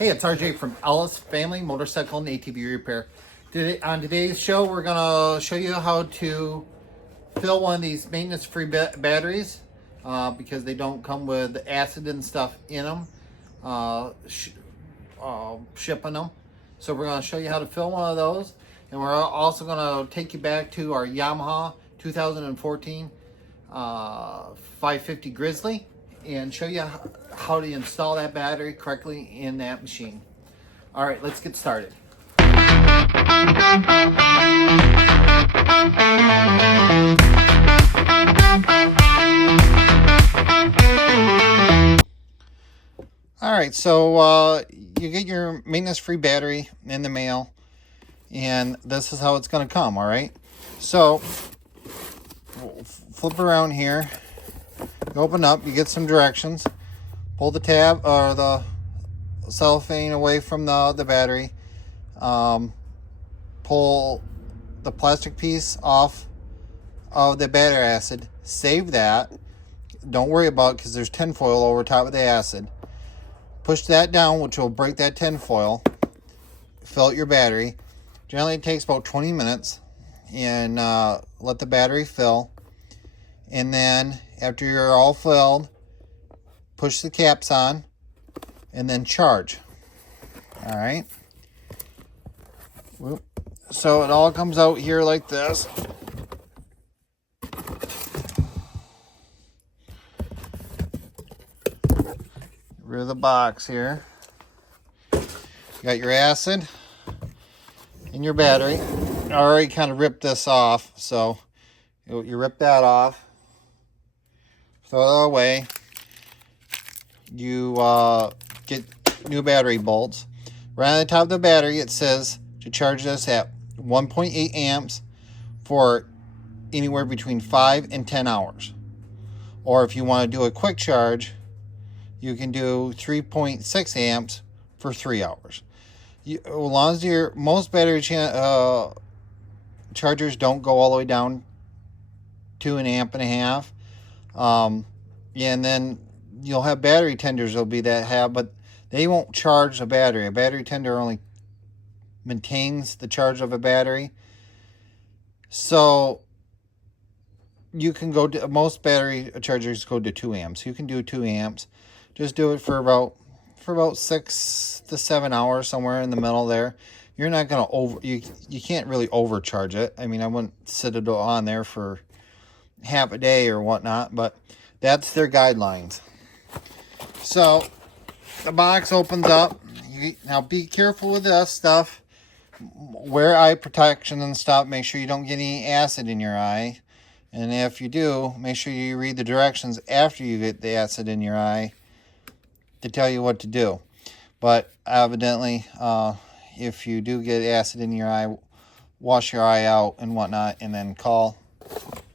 Hey, it's RJ from Ellis Family Motorcycle and ATV Repair. On today's show, we're going to show you how to fill one of these maintenance-free batteries because they don't come with acid and stuff in them, shipping them. So we're going to show you how to fill one of those. And we're also going to take you back to our Yamaha 2014 550 Grizzly and show you how to install that battery correctly in that machine. All right, let's get started. All right, so you get your maintenance-free battery in the mail, and this is how it's going to come, all right? So, we'll flip around here. You open up, you get some directions. Pull the tab or the cellophane away from the battery. Pull the plastic piece off of the battery acid. Save that. Don't worry about it because there's tinfoil over top of the acid. Push that down, which will break that tinfoil. Fill out your battery. Generally, it takes about 20 minutes. And let the battery fill. And then, after you're all filled, push the caps on. And then charge. Alright. So, it all comes out here like this. Rid of the box here. You got your acid and your battery. I already kind of ripped this off, so you rip that off. Throw it away. You get new battery bolts. Right on the top of the battery, it says to charge this at 1.8 amps for anywhere between 5 and 10 hours. Or if you want to do a quick charge, you can do 3.6 amps for 3 hours. As long as most battery chargers don't go all the way down to an amp and a half. And then you'll have battery tenders that'll be that have, but they won't charge the battery. A battery tender only maintains the charge of a battery. So you can go to, most battery chargers go to 2 amps. You can do 2 amps. Just do it for about 6 to 7 hours, somewhere in the middle there. You're not going to you can't really overcharge it. I mean, I wouldn't sit it on there for half a day or whatnot, but that's their guidelines. So the box opens up. Now be careful with this stuff. Wear eye protection and stuff. Make sure you don't get any acid in your eye. And if you do, make sure you read the directions after you get the acid in your eye to tell you what to do. But evidently, if you do get acid in your eye, wash your eye out and whatnot, and then call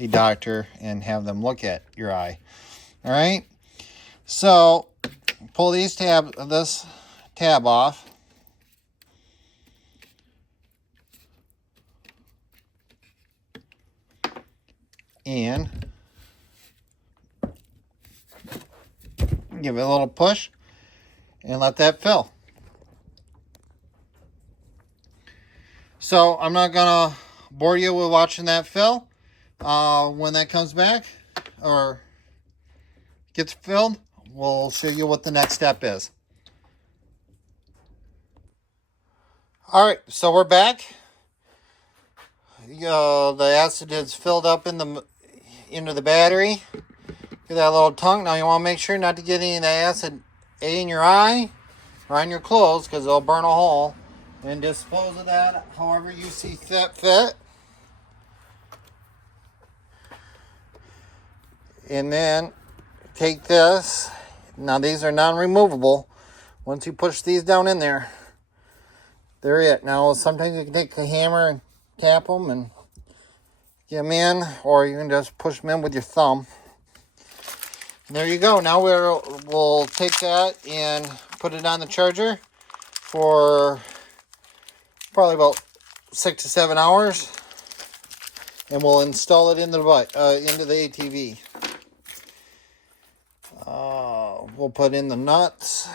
a doctor and have them look at your eye. All right. So pull this tab off. And give it a little push and let that fill. So I'm not gonna bore you with watching that fill. When that comes back or gets filled, we'll show you what the next step is. All right, so we're back. The acid is filled up into the battery. Get that little tongue. Now you want to make sure not to get any of the acid in your eye or on your clothes because they'll burn a hole. And dispose of that however you see fit. And then take this. Now these are non-removable. Once you push these down in there, they're it. Now sometimes you can take a hammer and tap them and get them in, or you can just push them in with your thumb. And there you go. Now we'll take that and put it on the charger for probably about 6 to 7 hours, and we'll install it into the ATV. We'll put in the nuts.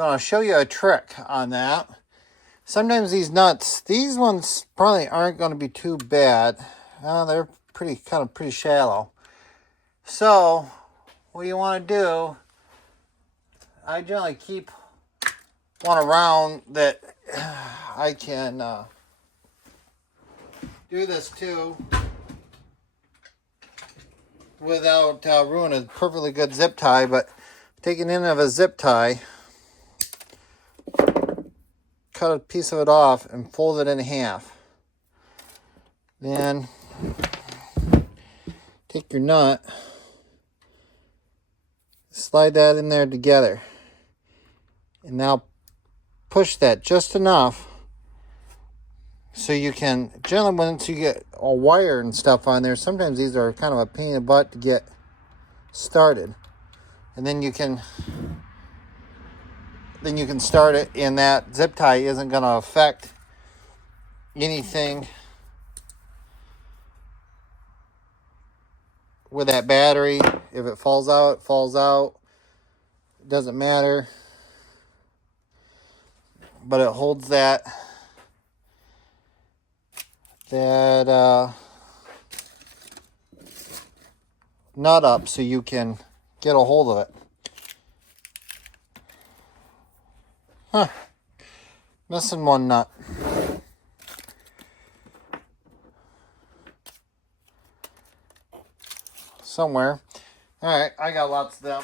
going to show you a trick on that. Sometimes these nuts, these ones probably aren't going to be too bad. They're kind of pretty shallow. So what you want to do, I generally keep one around that I can do this too without ruining a perfectly good zip tie. But taking in of a zip tie, cut a piece of it off and fold it in half. Then take your nut, slide that in there together, and now push that just enough so you can, generally once you get a wire and stuff on there, sometimes these are kind of a pain in the butt to get started. And then you can start it, and that zip tie isn't going to affect anything with that battery. If it falls out, it falls out. It doesn't matter. But it holds that nut up so you can get a hold of it. Huh. Missing one nut. Somewhere. Alright, I got lots of them.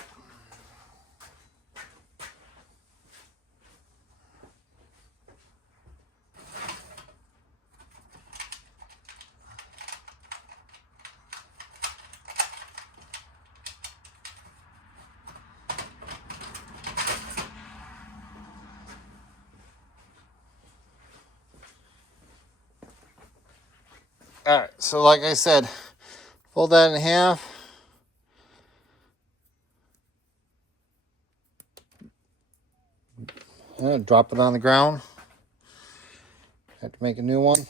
Alright, so like I said, fold that in half. Drop it on the ground. Have to make a new one.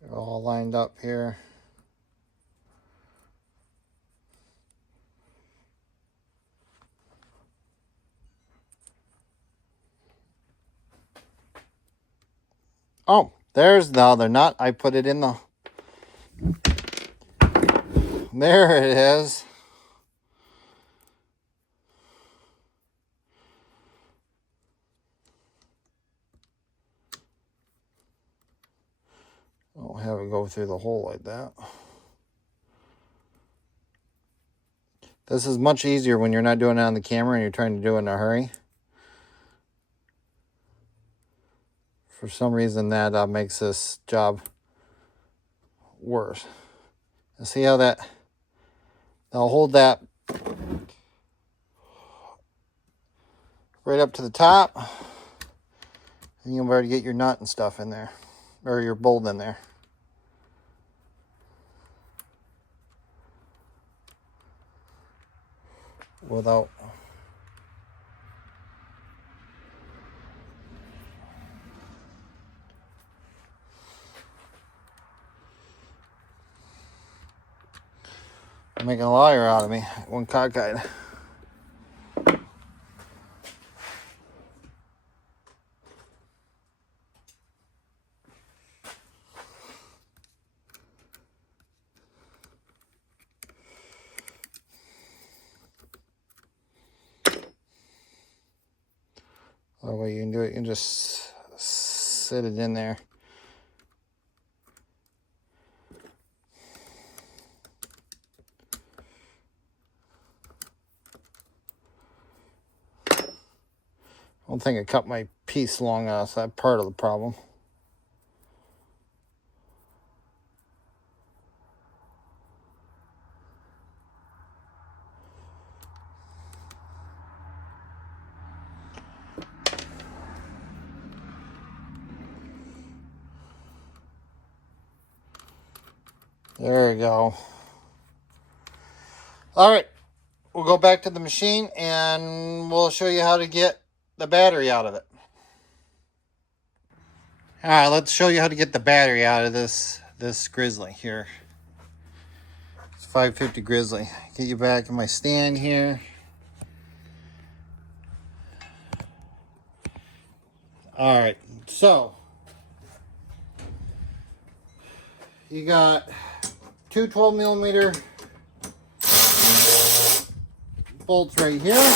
They're all lined up here. Oh, there's the other nut. I put it in the... There it is. I'll have it go through the hole like that. This is much easier when you're not doing it on the camera and you're trying to do it in a hurry. For some reason that makes this job worse. And see how that, I'll hold that right up to the top, and you'll be able to get your nut and stuff in there, or your bolt in there. Without making a liar out of me, one cockeyed. That way you can do it, you can just sit it in there. I don't think I cut my piece long enough, so that's part of the problem. There we go. All right, we'll go back to the machine and we'll show you how to get the battery out of it. All right, let's show you how to get the battery out of this Grizzly here. It's 550 Grizzly. Get you back in my stand here. All right, so you got two 12mm bolts right here.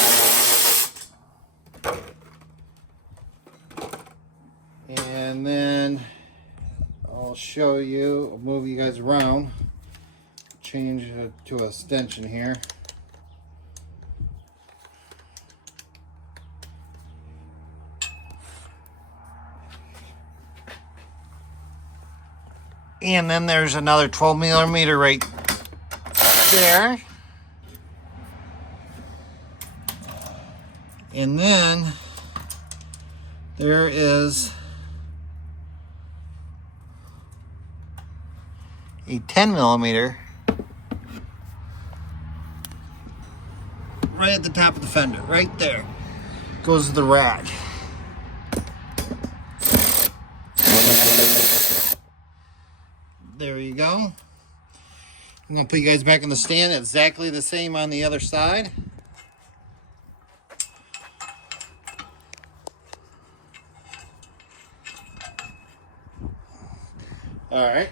And then I'll show you, I'll move you guys around, change it to a stanchion here. And then there's another 12mm right there. And then there is a 10mm right at the top of the fender, right there. Goes to the rack. There you go. I'm gonna put you guys back in the stand. Exactly the same on the other side. All right.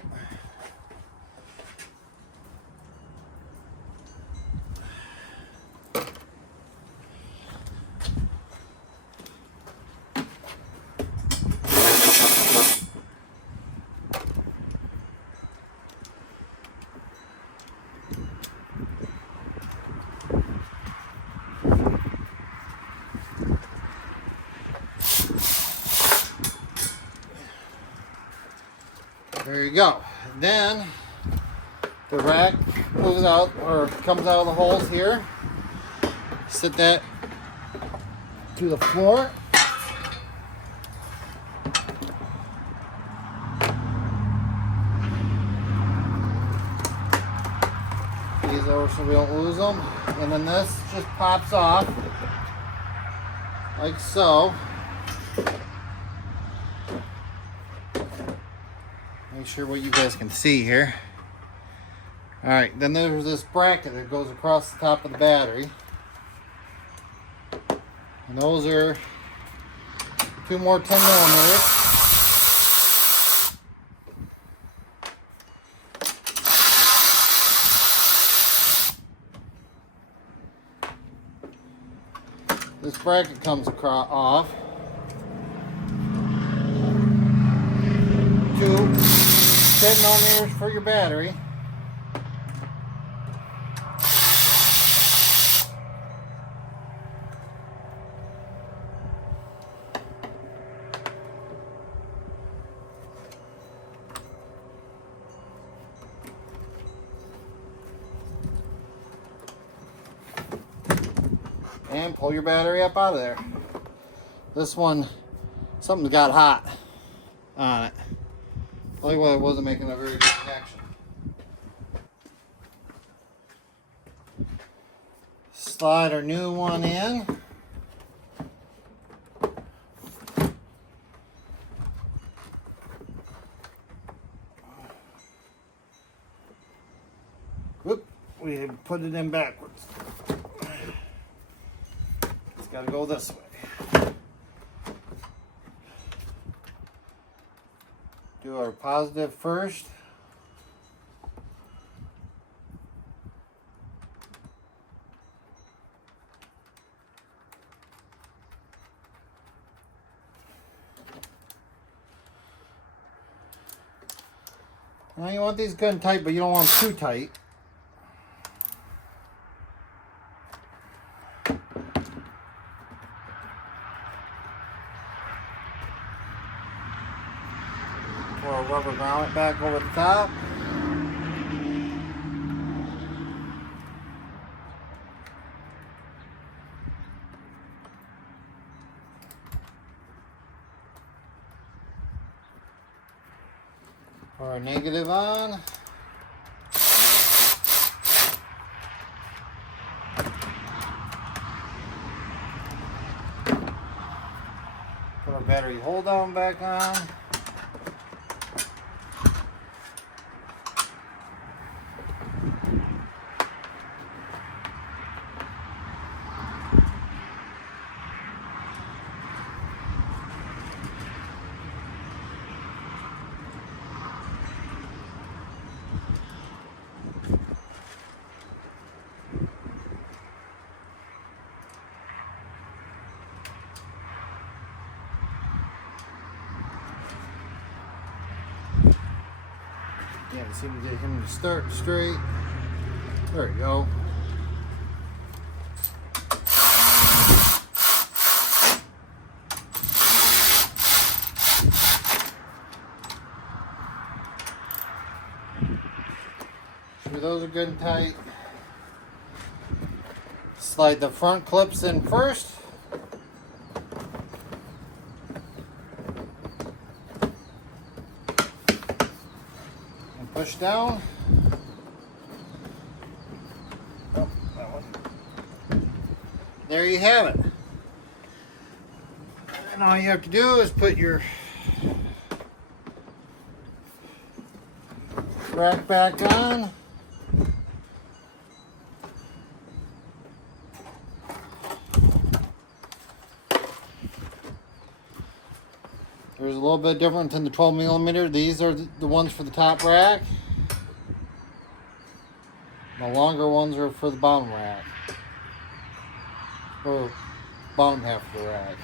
There you go. Then the rack moves out or comes out of the holes here. Set that to the floor. These over so we don't lose them. And then this just pops off like so. Make sure what you guys can see here. All right, then there's this bracket that goes across the top of the battery. And those are two more 10mm. This bracket comes off. Two 10mm for your battery. And pull your battery up out of there. This one, something got hot on it. Like, well, it wasn't making a very good connection. Slide our new one in. Whoop, we put it in backwards. It's got to go this way. Do our positive first. Now you want these good and tight, but you don't want them too tight. Pour a rubber grommet back over the top. Pour our negative on. Put our battery hold down back on. Can't seem to get him to start straight. There we go. Sure those are good and tight. Slide the front clips in first. And push down. Oh, that one. There you have it. And all you have to do is put your rack back on. There's a little bit different than the 12mm. These are the ones for the top rack. The longer ones are for the bottom rack. Or bottom half of the rack.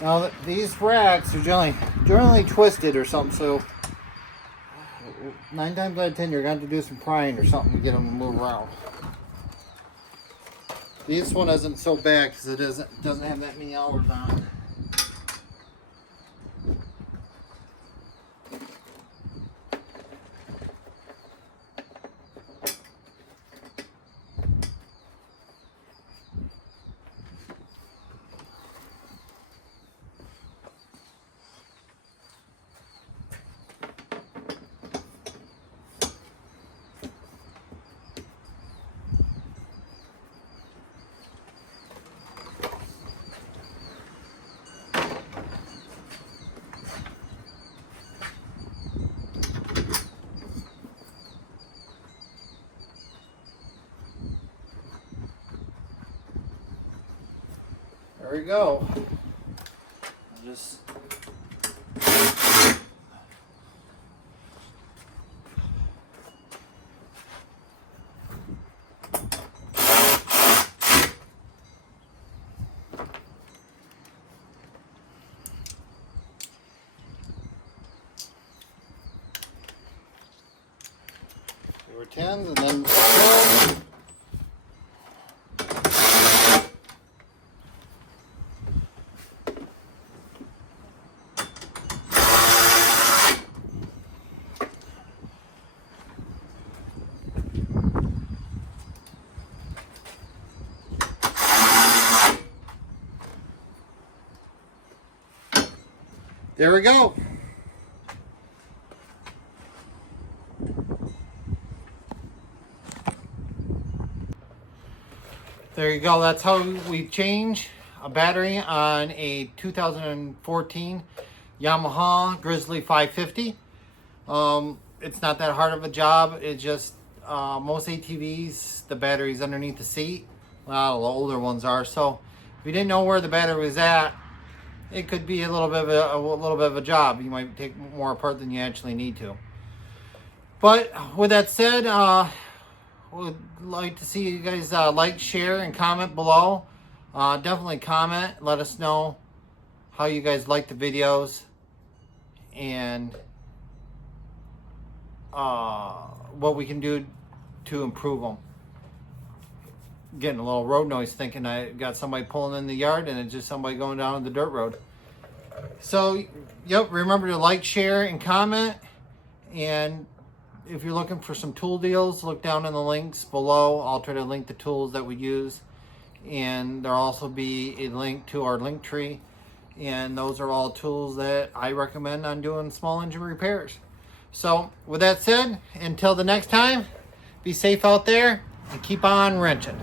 Now these racks are generally twisted or something, so 9 times out of 10 you're going to have to do some prying or something to get them to move around. This one isn't so bad because it doesn't have that many hours on it. There we go. Just over 10s and then 12. There we go. There you go. That's how we change a battery on a 2014 Yamaha Grizzly 550. It's not that hard of a job. It's just most ATVs, the battery's underneath the seat. Well, the older ones are. So if you didn't know where the battery was at, it could be a little bit of a job. You might take more apart than you actually need to. But with that said, would like to see you guys like, share, and comment below. Definitely comment. Let us know how you guys like the videos and what we can do to improve them. Getting a little road noise, thinking I got somebody pulling in the yard and it's just somebody going down the dirt road. So, yep, remember to like, share, and comment. And if you're looking for some tool deals, look down in the links below. I'll try to link the tools that we use. And there'll also be a link to our link tree. And those are all tools that I recommend on doing small engine repairs. So, with that said, until the next time, be safe out there and keep on wrenching.